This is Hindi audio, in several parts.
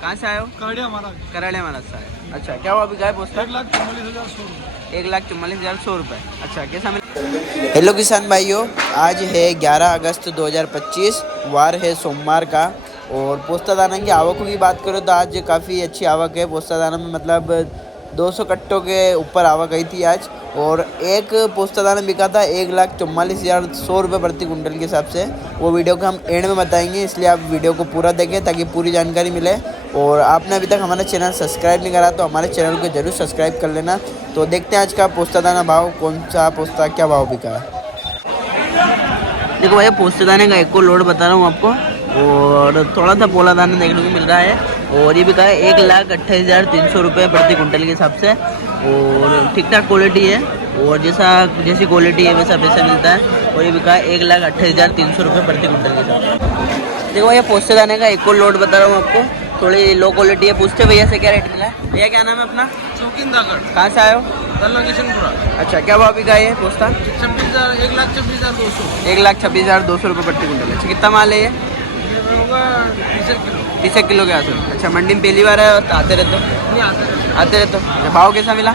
कहाँ से आए हो? करड़िया महाराज। कराड़े महाराज से आए। अच्छा, क्या हुआ अभी गाय पोस्ता? 1,44,100 1,44,100 रुपये। अच्छा, कैसा मिला? हेलो किसान भाइयों, आज है 11 अगस्त 2025, वार है सोमवार का। और पोस्ता दाना की आवकों की बात करो तो आज काफ़ी अच्छी आवक है पोस्ता दाना में, मतलब 200 कट्टों के ऊपर आवक आई थी आज। और एक पोस्ता दाना बिका था 1,44,100 रुपये प्रति कुंटल के हिसाब से। वो वीडियो को हम एंड में बताएंगे, इसलिए आप वीडियो को पूरा देखें ताकि पूरी जानकारी मिले। और आपने अभी तक हमारा चैनल सब्सक्राइब नहीं करा तो हमारे चैनल को जरूर सब्सक्राइब कर लेना। तो देखते हैं आज का पोस्ता दाना भाव, कौन सा पोस्ता क्या भाव बिका है। देखो भैया, पोस्ता दाने का एक को लोड बता रहा हूँ आपको, और थोड़ा सा पोला दाना देखने को मिल रहा है। और ये बिका है 1,28,300 रुपये प्रति कुंटल के हिसाब से। और ठीक ठाक क्वालिटी है, और जैसी क्वालिटी है वैसा पैसा मिलता है। और ये बिका है 1,28,300 रुपये प्रति कुंटल के हिसाब से। देखो भैया, पोस्ते दाने का एक और लोड बता रहा हूँ आपको, थोड़ी लो क्वालिटी है। पूछते भैया से क्या रेट मिला है। भैया क्या नाम है अपना? चौकींदागढ़। कहाँ से आए हो? किशनपुरा। अच्छा, क्या भाव बिका है पोस्ता? 1,26,200। 1,26,200 रुपये प्रति कुंटल। अच्छा, कितना माल है ये? होगा 30 किलो के आसपास। अच्छा, मंडी में पहली बार है? आते रहते हो? नहीं आते रहते हो। अच्छा, भाव कैसा मिला?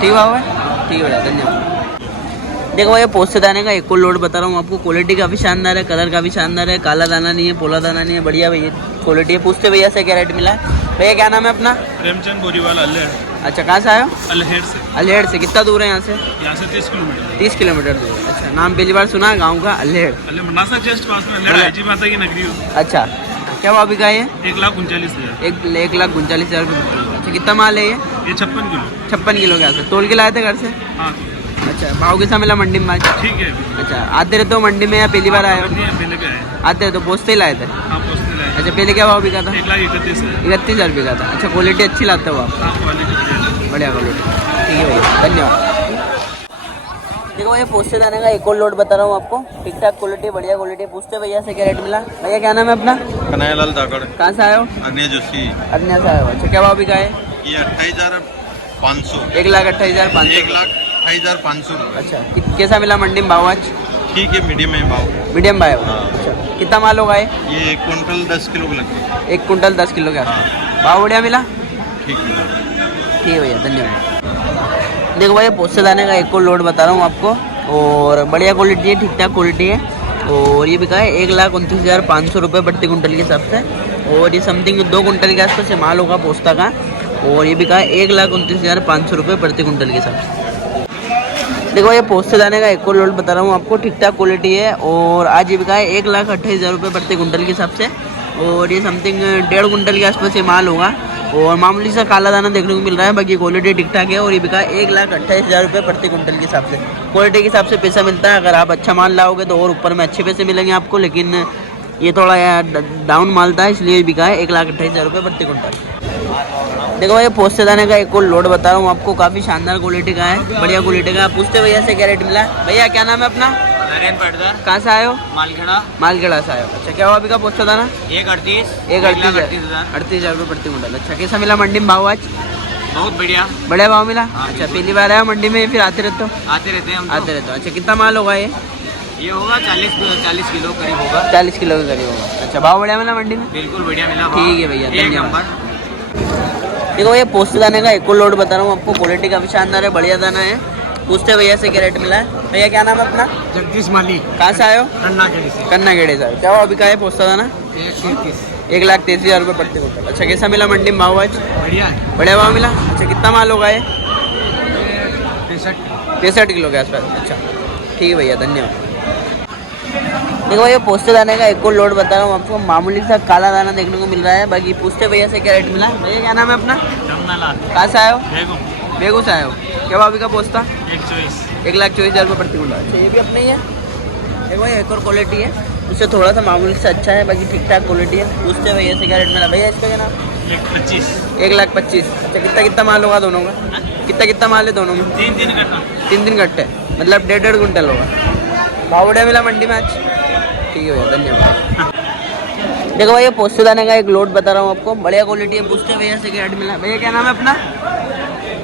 ठीक भाव है? ठीक है, धन्यवाद। देखो भैया, पोस्ते दाने का एक और लोड बता रहा हूँ आपको, क्वालिटी काफ़ी शानदार है, कलर काफ़ी शानदार है, काला दाना नहीं है, पोला दाना नहीं है, बढ़िया भैया क्वालिटी है। पूछते भैया से क्या रेट मिला है। भैया क्या नाम है अपना? प्रेमचंद बोरीवाल, अल्हेड़। अच्छा, कहाँ से आए हो? अल्हेड़ से। अल्हेड़ से कितना दूर है यहाँ से? 30 किलोमीटर। 30 किलोमीटर दूर। अच्छा, नाम पहली बार सुना है गाँव का? अल्हेड़। मनासा जस्ट पास में अल्हेड़ आईजी माता की नगरी हो। अच्छा, क्या भाव बिका है? 1,39,000। 1,39,000 रुपये। अच्छा, कितना माल है ये? 56 किलो। 56 किलो के आसपास। तोल के लाए थे घर से? हाँ। अच्छा, भाव कैसा मिला मंडी में आज? ठीक है। अच्छा, आते रहते हो मंडी में या पहली बार आए हो? पहले भी आए। आते रहते हो, पोस्ते ही लाए थे? हाँ, पोस्ते लाए। अच्छा, पहले क्या भाव बिका था? 1,31,000। 31,000 बिका था। अच्छा, क्वालिटी अच्छी लाते हो आप? हाँ, क्वालिटी बढ़िया क्वालिटी। ठीक है भैया, धन्यवाद। देखो भैया, पोस्ते दाने का एक और लोड बता रहा हूँ आपको, ठीक ठाक क्वालिटी, बढ़िया क्वालिटी। पूछते भैया से क्या रेट मिला। भैया क्या नाम है अपना? कन्हैयालाल धाकड़। कहाँ से आए हो? अन्य जोशी। अन्य से आए हो। अच्छा, क्या भाव बिका है? ये 28,500। 1,28,500। 1,28,500 रुपये। अच्छा, कैसा मिला मंडी में भाव आज? ठीक है, मीडियम है भाव। मीडियम भाव। हाँ। अच्छा, कितना माल होगा ये? ये 1 कुंटल 10 किलो लगती है। 1 कुंटल 10 किलो का। हाँ। भाव बढ़िया मिला? ठीक है। ठीक है भैया, धन्यवाद। देखो भैया, पोस्ते दाने का एक और लोड बता रहा हूँ आपको, और बढ़िया क्वालिटी है, ठीक ठाक क्वालिटी है। और ये बिका है 1,29,500 रुपये प्रति कुंटल के हिसाब से। और ये समथिंग 2 कुंटल के आसपास से माल होगा पोस्ता का। और ये बिका है 1,29,500 रुपये प्रति कुंटल के हिसाब से। देखो ये पोस्ते दाने का एक और लोड बता रहा हूँ आपको, ठीक ठाक क्वालिटी है। और आज ये बिका है 1,28,000 रुपये प्रति कुंटल के हिसाब से। और ये समथिंग 1.5 कुंटल के आसपास ये माल होगा। और मामूली सा काला दाना देखने को मिल रहा है, बाकी क्वालिटी ठीक ठाक है। और ये बिका 1,28,000 रुपये प्रति कुंटल के हिसाब से। क्वालिटी के हिसाब से पैसा मिलता है, अगर आप अच्छा माल लाओगे तो और ऊपर में अच्छे पैसे मिलेंगे आपको। लेकिन ये थोड़ा डाउन माल था, इसलिए बिका है 1,28,000 रुपये प्रति कुंटल। देखो ये पोस्ते दाने का एक और लोड बता रहा हूँ आपको, काफ़ी शानदार क्वालिटी का है, बढ़िया क्वालिटी का। पूछते भैया से क्या रेट मिला। भैया क्या नाम है अपना? नरेंद्र पटदार। कहाँ से आए हो? मालखेड़ा। मालखेड़ा से आए हो। अच्छा, क्या हुआ अभी का पोस्ता दाना? 1,38,000। 38,000 रुपये प्रति कुंटल। अच्छा, कैसा मिला मंडी में भाव आज? बहुत बढ़िया। बढ़िया भाव मिला? हाँ, अच्छा, पहली बार आया मंडी में, फिर आते रहते हो? आते रहते हैं हम तो। आते रहते हो। अच्छा, कितना माल होगा ये? ये होगा 40 किलो करीब होगा। 40 किलो के करीब होगा। अच्छा, भाव बढ़िया मिला मंडी में? बिल्कुल बढ़िया मिला। ठीक है भैया, एक धन्यवाद। नंबर। देखो ये पोस्ते दाने का एक और लोड बता रहा हूँ आपको, क्वालिटी काफ़ी शानदार है, बढ़िया दाना है। पूछते भैया से क्या रेट मिला है। भैया क्या नाम है अपना? जगदीश माली। कहाँ से आए हो? कन्नागेड़ी से। कन्नागेड़ी से। क्या हुआ अभी का है पोस्ता दाना? 1,33,000 रुपये प्रति कुंटल। अच्छा, कैसा मिला मंडी में भाव आज? बढ़िया है। बढ़िया भाव मिला? अच्छा, कितना माल होगा ये? 63 किलो के आसपास। अच्छा, ठीक है भैया, धन्यवाद। देखो ये पोस्ते दाने का एक और लोड बता रहा हूँ आपको, मामूली सा काला दाना देखने को मिल रहा है। बाकी पूछते भैया से क्या रेट मिला। भैया क्या नाम है अपना? जमनालाल। कहाँ से आए हो? बेगम। बेगू से आए हो। क्या भाव का पोस्ता? 124। 1,24,000 रुपये प्रति कुंटल। अच्छा, ये भी अपने ही है। देखो ये एक और क्वालिटी है, उससे थोड़ा सा मामूली से अच्छा है, बाकी ठीक ठाक क्वालिटी है। पूछते भैया से क्या रेट मिला। भैया इसका क्या नाम? 1,25। 1,25,000। अच्छा, कितना माल होगा दोनों का? कितना माल है दोनों में? 3 कट्टा। 3 कट्टे, मतलब 1.5 कुंटल होगा। भाव बढ़िया मिला मंडी में आज? ठीक है भैया, धन्यवाद। देखो भैया, पोस्ते दाने का एक लोड बता रहा हूँ आपको, बढ़िया क्वालिटी है। पूछते भैया से क्या रेट मिला। भैया क्या नाम है अपना?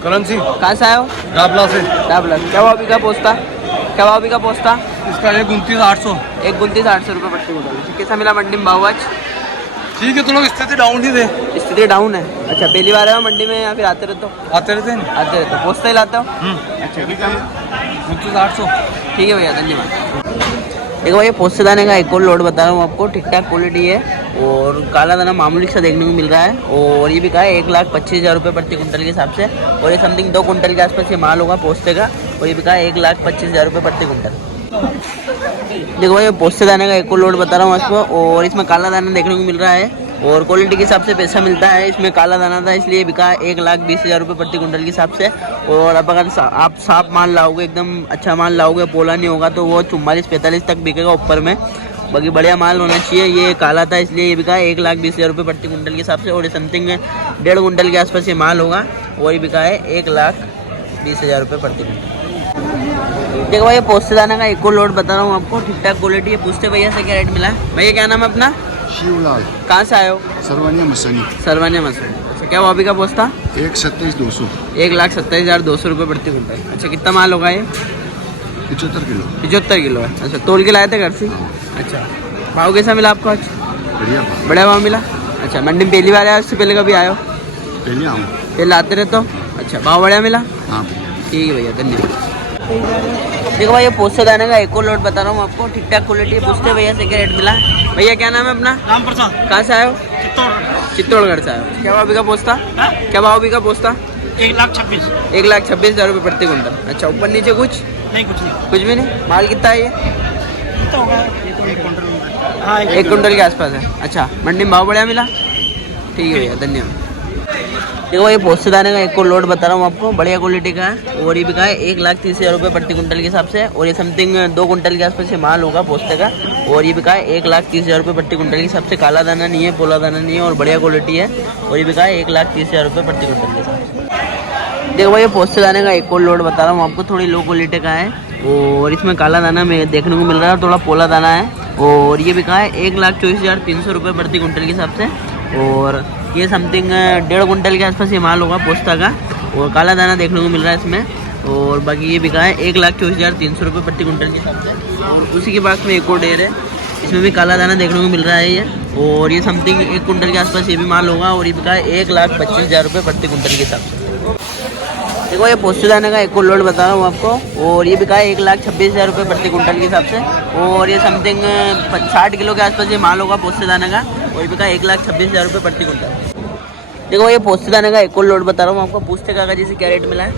करण सिंह। कहाँ से आए हो? डाबला से। डाबला। क्या भाव बिका पोस्ता? क्या भाव बिका पोस्ता? इसका 1,29,800। 1,29,800 रुपये प्रति कुंटल। कैसा मिला मंडी में भाव आज? ठीक है, थोड़ा स्थिति डाउन ही थे। स्थिति डाउन है। अच्छा, पहली बार आए हो मंडी में या फिर आते रहते हो? आते रहते हैं। आते रहते हो। पोस्ता ही लाते हो? अच्छा, कितना? 800। ठीक है भैया, धन्यवाद। देखो भाई, पोस्ते दाने का एक और लोड बता रहा हूँ आपको, ठीक ठाक क्वालिटी है और काला दाना मामूली सा देखने को मिल रहा है और ये भी का है 1,25,000 रुपये प्रति कुंटल के हिसाब से और ये समथिंग 2 कुंटल के आसपास ये माल होगा पोस्ते का और ये भी का है 1,25,000 रुपये प्रति कुंटल। देखो भाई, पोस्ते दाने का एक और लोड बता रहा हूँ आपको और इसमें काला दाना देखने को मिल रहा है और क्वालिटी के हिसाब से पैसा मिलता है। इसमें काला दाना था इसलिए बिका 1,20,000 रुपये प्रति कुंटल के हिसाब से और अब अगर आप साफ माल लाओगे, एकदम अच्छा माल लाओगे, पोला नहीं होगा तो वो 44-45 तक बिकेगा ऊपर में। बाकी बढ़िया माल होना चाहिए। ये काला था इसलिए ये बिका 1,20,000 रुपये प्रति कुंटल के हिसाब से और ये समथिंग 1.5 कुंटल के आसपास ये माल होगा और ये बिका है 1,20,000 रुपये प्रति कुंटल। देखो भाई, पोस्ते दाना का एक और लोड बता रहा हूँ आपको, ठीक ठाक क्वालिटी है। पूछते भैया से क्या रेट मिला है? भैया क्या नाम है अपना? शिवलाल, कहाँ से आए हो? सरवानिया मसानी। सरवानिया मसूर। अच्छा, क्या भाव का पोस्ता? 1,27,200। 1,27,200 रुपये प्रति कुंटल। अच्छा, कितना माल होगा ये? 75 किलो। 75 किलो है। अच्छा, तोल के लाए थे घर से? अच्छा, भाव कैसा मिला आपको आज? बढ़िया भाव। बढ़िया भाव मिला। अच्छा, मंडी में पहली बार आया, उससे पहले कभी आए हो? पहले आऊँ। पहले आते रहते हो? अच्छा, भाव बढ़िया मिला। हाँ, ठीक है भैया, धन्यवाद। देखो भाई, ये पोस्ते दाने का एक और लोड बता रहा हूँ आपको, ठीक ठाक क्वालिटी है। पूछते भैया से क्या रेट मिला? भैया क्या नाम है अपना? राम प्रसाद, कहाँ से आए हो? चित्तौड़गढ़। चित्तौड़गढ़ से आए हो। क्या भाव का पोस्ता? क्या भाव का पोस्ता? 1,26,000। 1,26,000 रुपये प्रति कुंटल। अच्छा, ऊपर नीचे कुछ? नहीं, कुछ नहीं। कुछ भी नहीं। माल कितना है ये? कितना होगा? 1 कुंटल। हाँ, 1 कुंटल के आसपास है। अच्छा, मंडी में भाव बढ़िया मिला। ठीक है भैया, धन्यवाद। देखो ये पोस्ते दाने का एक और लोड बता रहा हूँ आपको, बढ़िया क्वालिटी का है और ये बिका है 1,30,000 रुपये प्रति कुंटल के हिसाब से और ये समथिंग 2 कुंटल के आसपास ये माल होगा पोस्ते का और ये बिका है 1,30,000 रुपये प्रति कुंटल के हिसाब से। काला दाना नहीं है, पोला दाना नहीं है और बढ़िया क्वालिटी है और ये बिका है 1,30,000 रुपये प्रति कुंटल के हिसाब से। देखो भाई, ये पोस्ते दाने का एक और लोड बता रहा हूँ आपको, थोड़ी लो क्वालिटी का है और इसमें काला दाना में देखने को मिल रहा है, थोड़ा पोला दाना है और ये बिका है 1,24,300 रुपये प्रति कुंटल के हिसाब से और ये समथिंग 1.5 कुंटल के आसपास ये माल होगा पोस्ता का और काला दाना देखने को मिल रहा है इसमें और बाकी ये बिका है 1,24,300 रुपये प्रति कुंटल के हिसाब से। और उसी के पास में एक और ढेर है, इसमें भी काला दाना देखने को मिल रहा है ये और ये समथिंग 1 कुंटल के आसपास ये भी माल होगा और ये बिका है 1,25,000 रुपये प्रति कुंटल के हिसाब से। देखो ये पोस्ते दाने का एक और लोड बता रहा हूँ आपको और ये बिका है 1,26,000 रुपये प्रति कुंटल के हिसाब से और ये समथिंग 60 किलो के आसपास ये माल होगा पोस्ते दाने का और ये बिका 1,26,000 रुपये प्रति कुंटल। देखो ये पोस्ते दाने का एक और लोड बता रहा हूँ आपको, पूछते काका जी से क्या रेट मिला है?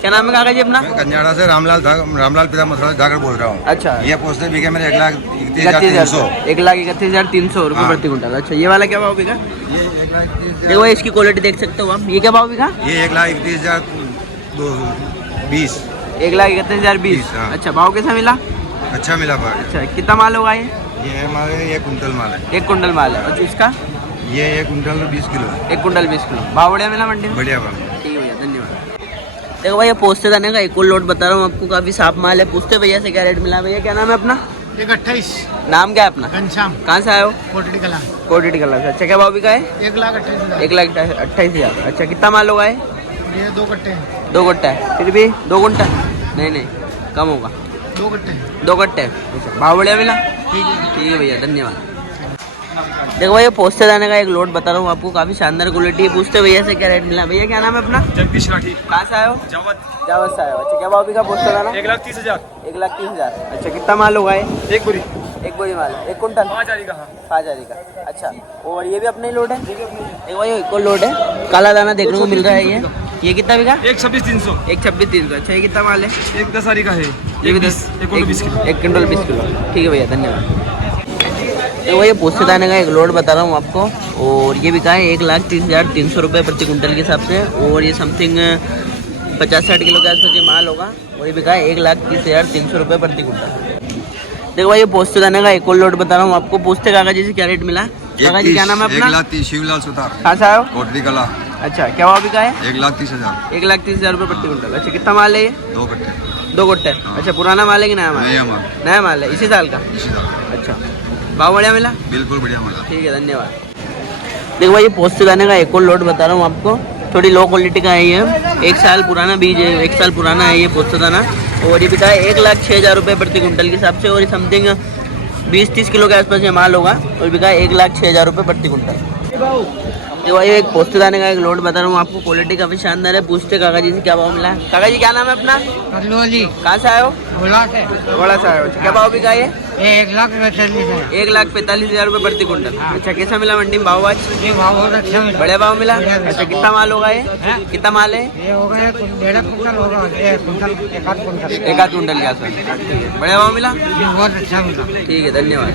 क्या नाम है काका जी अपना? कन्याड़ा से रामलाल पिता मथुरा जाकर बोल रहा हूँ। अच्छा, ये पोस्ते बिके मेरे 1,31,300 1,31,300 रुपये प्रति कुंटल। अच्छा, ये वाला क्या भाव बिका? देखो इसकी क्वालिटी देख सकते हो आप। ये क्या भाव बिका? ये 1,31,220। 1,31,020। अच्छा, भाव कैसा मिला? अच्छा मिला भाई। अच्छा, कितना माल होगा ये? ये हमारे 1 कुंटल माल है। 1 कुंटल माल है। अच्छा, इसका? ये 1 कुंटल 20 किलो है। 1 कुंटल 20 किलो। भाव बढ़िया मिला मंडी में? बढ़िया भाव। ठीक है भैया, धन्यवाद। देखो भाई, ये पोस्ते दाने का एक और लोड बता रहा हूँ आपको, काफी साफ माल है। पूछते भैया से क्या रेट मिला? भैया क्या नाम है अपना? 1,28,000। नाम क्या है अपना? घनश्याम, कहाँ से आए हो? कोटड़ी कला। कोटी कलर से। अच्छा, क्या भाव बिका है? 1,28,000। 1,28,000। अच्छा, कितना माल होगा ये? ये 2 कट्टे हैं। 2 कट्टा है। फिर भी 2 कुंटल? नहीं, कम होगा। 2 कट्टे हैं। 2 कट्टे। अच्छा, भाव बढ़िया मिला? ठीक है भैया, धन्यवाद। देखो भैया, पोस्ते दाने का एक लोड बता रहा हूँ आपको, काफी शानदार क्वालिटी है। पूछते भैया से क्या रेट मिला? भैया क्या नाम है अपना? जगदीश राठी, कहाँ से आए हो? जावत से आए हो। अच्छा, क्या भाव बिका पोस्ते दाना? 1,30,000। 1,30,000। अच्छा, कितना माल होगा ये? एक बोरी। एक बोरी माल, 1 कुंटल? 5,000 का। 5,000 का। अच्छा, और ये भी अपना ही लोड है? देखो भाई, एक और लोड है, काला दाना देखने को मिल रहा है ये कितना बिका? 1,26,300। 1,26,300। अच्छा, ये कितना माल है? 1,10,000 का है। ये भी 1 कुंटल 20 किलो। 1 quintal 20 kilo. ठीक है भैया, धन्यवाद। देखो ये पोस्ते दाने का एक लोड बता रहा हूँ आपको और ये बिका है 1,30,300 रुपये प्रति कुंटल के हिसाब से और ये समथिंग 50-60 किलो के आसपास ये माल होगा और ये बिका है 1,30,300 रुपये प्रति कुंटल। देखो भाई, ये पोस्ते दाने का एक और लोड बता रहा हूँ आपको। पूछते काका जी से क्या रेट मिला? काका जी क्या नाम है अपना? 1,30,000 शिवलाल सुतार, कहाँ से आए हो? कोटड़ी कला। अच्छा, क्या भाव बिका है? 1,30,000। 1,30,000 रुपये प्रति कुंटल। अच्छा, कितना माल है ये? 2 कट्टे। 2 कट्टे। अच्छा, पुराना माल है कि नया माल? नया माल। नया माल है, इसी साल का? इसी तरह। अच्छा, भाव बढ़िया मिला? बिल्कुल बढ़िया मिला। ठीक है, धन्यवाद। देखो भाई, ये पोस्ते दाने का एक और लोड बता रहा हूँ आपको, थोड़ी लो क्वालिटी का है ये, 1 साल पुराना बीज है, 1 साल पुराना है ये पोस्ते दाना और ये बिका है 1,06,000 रुपये प्रति कुंटल के हिसाब से और ये समथिंग 20-30 किलो के आसपास ये माल होगा और बिका 1,06,000 रुपये प्रति कुंटल। तो भाई एक पोस्ते दाने का एक लोड बता रहा हूँ आपको, क्वालिटी काफी शानदार है। पूछते काका जी से क्या भाव मिला। काका जी क्या नाम है अपना? जी कहाँ से आए हो? बोला से बड़ा सा आए हो। क्या भाव बिका ये? 1,45,000 1,45,000 रुपये प्रति कुंटल। अच्छा कैसा मिला मंडी में भाव आज? ये भाव बहुत अच्छा मिला। बड़े भाव मिला। अच्छा कितना माल होगा ये? कितना माल है? ये होगा 1.5 कुंटल होगा, 1 कुंटल 1 कुंटल 1 कुंटल के आसपास। बड़े भाव मिला। ये बहुत अच्छा मिला। ठीक है धन्यवाद।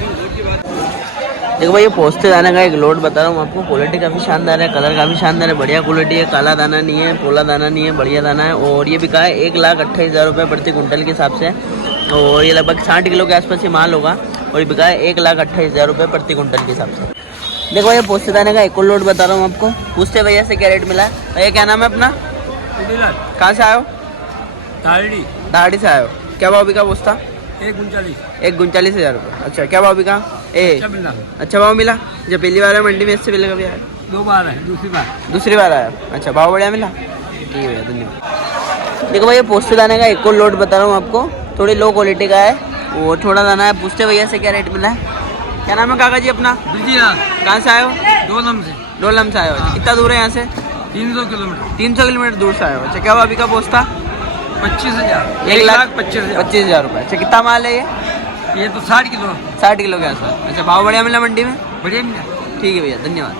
देखो भाई ये पोस्ते दाने का एक लोड बता रहा हूँ आपको, क्वालिटी काफ़ी शानदार है, कलर काफ़ी शानदार है, बढ़िया क्वालिटी है, काला दाना नहीं है, पोला दाना नहीं है, बढ़िया दाना है। और ये बिका है 1,28,000 रुपये प्रति कुंटल के हिसाब से। और ये लगभग 60 किलो के आसपास ये माल होगा और ये बिका है 1,28,000 रुपये प्रति कुंटल के हिसाब से। देखो ये पोस्ते दाने का एक और लोड बता रहा हूँ आपको। पूछते भैया से क्या रेट मिला। भैया क्या नाम है अपना? कहाँ से आए हो? दाड़ी से आए हो। क्या भाव बिका पोस्ता? 1,39,000 रुपये। अच्छा क्या भाव बिका? अच्छा भाव मिला। जब पहली बार है मंडी में, इससे पहले कभी आया? 2 बार है, दूसरी बार आया। अच्छा भाव बढ़िया मिला। ठीक है भैया धन्यवाद। देखो भैया पोस्ते दाने का एक और लोड बता रहा हूँ आपको, थोड़ी लो क्वालिटी का है और थोड़ा दाना है। पूछते भैया से क्या रेट मिला है। क्या नाम है काका जी अपना? कहाँ से आए हो? डोलम से आए हो। कितना दूर है यहाँ से? 300 किलोमीटर। 300 किलोमीटर दूर से आए हो। अच्छा क्या भाव बिका पोस्ता? 25,000। 1,25,000 रुपये। अच्छा कितना माल है ये? ये तो 60 किलो। 60 किलो के आसपास। अच्छा भाव बढ़िया मिला मंडी में। बढ़िया मिला। ठीक है भैया धन्यवाद।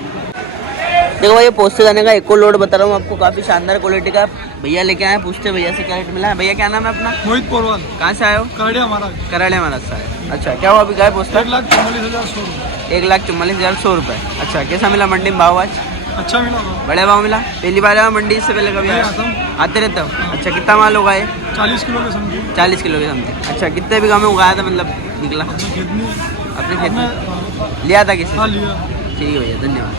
देखो भाई ये पोस्ते दाने का एक और लोड बता रहा हूँ आपको, काफ़ी शानदार क्वालिटी का भैया लेके आए। पूछते भैया से क्या रेट मिला है। भैया क्या नाम है अपना? मोहित पोरवाल। कहाँ से आए हो? करड़िया महाराज। कराड़े महाराज से आए। अच्छा क्या हुआ बिका है पोस्ता? 1,44,100। 1,44,100 रुपये। अच्छा कैसा मिला मंडी में भाव आज? अच्छा मिला। बड़े भाव मिला। पहली बार आया मंडी, इससे पहले कभी आया? आते रहते हो। अच्छा कितना माल होगा ये? 40 किलो के समथिंग। 40 किलो के समथिंग। अच्छा कितने बीघा में उगाया था, मतलब निकला? अपने खेत में लिया था किसी? ठीक है भैया धन्यवाद।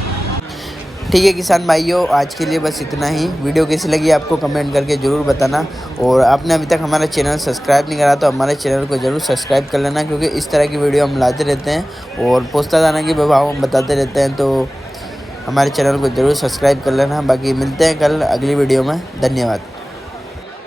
ठीक है किसान भाइयों, आज के लिए बस इतना ही। वीडियो कैसी लगी आपको कमेंट करके ज़रूर बताना। और आपने अभी तक हमारा चैनल सब्सक्राइब नहीं करा तो हमारे चैनल को ज़रूर सब्सक्राइब कर लेना, क्योंकि इस तरह की वीडियो हम लाते रहते हैं और पोस्ता दाना के भाव हम बताते रहते हैं। तो हमारे चैनल को ज़रूर सब्सक्राइब कर लेना। बाकी मिलते हैं कल अगली वीडियो में। धन्यवाद।